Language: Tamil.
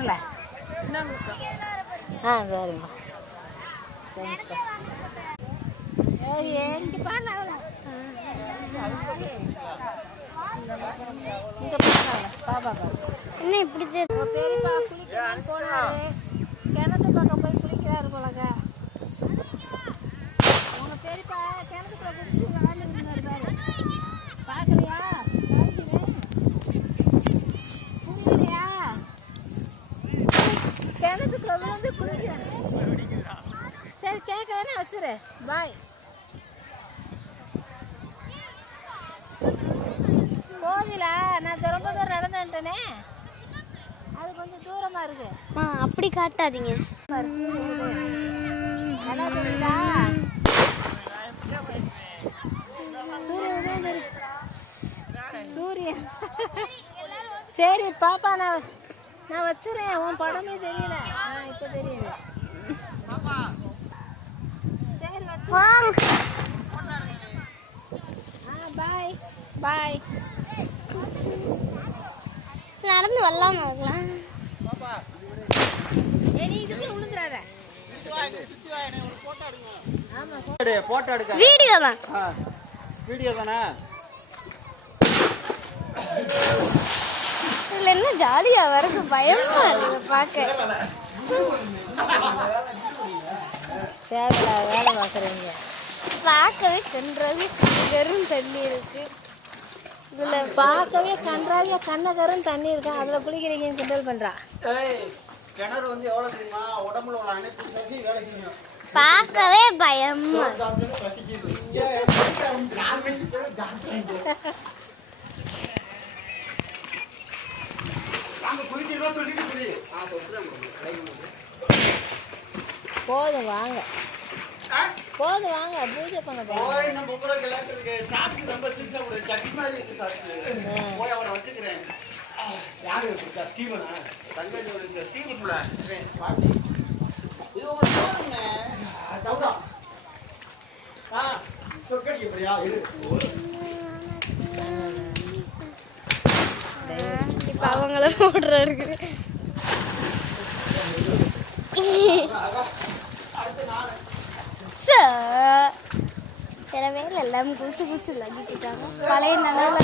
காரில். ஆ சரிம்மா. எங்கே பாருங்க இங்கே பாப்பா என்ன இப்படி பெரியப்பா குளிக்கிறான்னு போனாரு. கிணத்து பக்கம் போய் குளிக்கிறாரு போலங்க. உங்க பெரியப்பா கிணத்துக்குள்ள குளிச்சு விளையாண்டுருந்தாரு பாரு. பார்க்கலையா? குளிக்கலையா? கிணத்துக்குள்ள விழுந்து குளிக்கிறேன். சரி கேட்கறேன்னு வச்சுரு. பாய். கோவிலா? நான் ரொம்ப தூரம் நடந்து வந்துட்டேனே. அது கொஞ்சம் தூரமாக இருக்கு. அப்படி காட்டாதீங்க. சூரியன். சரி பாப்பா நான் வச்சுறேன். உன் படமே தெரியல. இப்போ தெரியல. சரி வச்சு. பாய் பாய். நடந்து வரலாமா இருக்கலாம்? நீ இதுக்குள்ள விழுந்துடாத. வீடியோ தான். வீடியோ தானே? இதுல என்ன ஜாலியா வருது? பயமா இருக்கு பார்க்க. தேவையில்ல வேலை பார்க்குறீங்க. பார்க்கவே கன்றாவே கரும் தண்ணி இருக்கு. இதுல பார்க்கவே கன்றாவியா கண்ணகரும் தண்ணி இருக்கா. அதுல குளிக்கிறீங்கன்னு கிண்டல் பண்றா. கிணறு வந்து எவ்வளவு தெரியுமா? உடம்புல உள்ள அனைத்து சசி வேலை செய்யும். பார்க்கவே பயமா. போதும் வாங்க. போதும் வாங்க. பூஜை பண்ண போய் நம்ம கூட கிளம்பிருக்கு. சாக்ஸ் ரொம்ப சிரிச்சா கூட சட்டி மாதிரி இருக்கு. சாக்ஸ் போய் அவரை வச்சுக்கிறேன். யாரு இருக்கா? ஸ்டீவனா? தங்கச்சி ஒரு ஸ்டீவன்ல பாட்டி. இது ஒரு சோறுங்க. டவுடா. சொக்கடி எப்படியா இரு. இப்ப அவங்கள ஓடுற இருக்கு. சில வேலை எல்லாம் குளிச்சு குளிச்சு லகிட்டாங்க. பழைய நிலவுல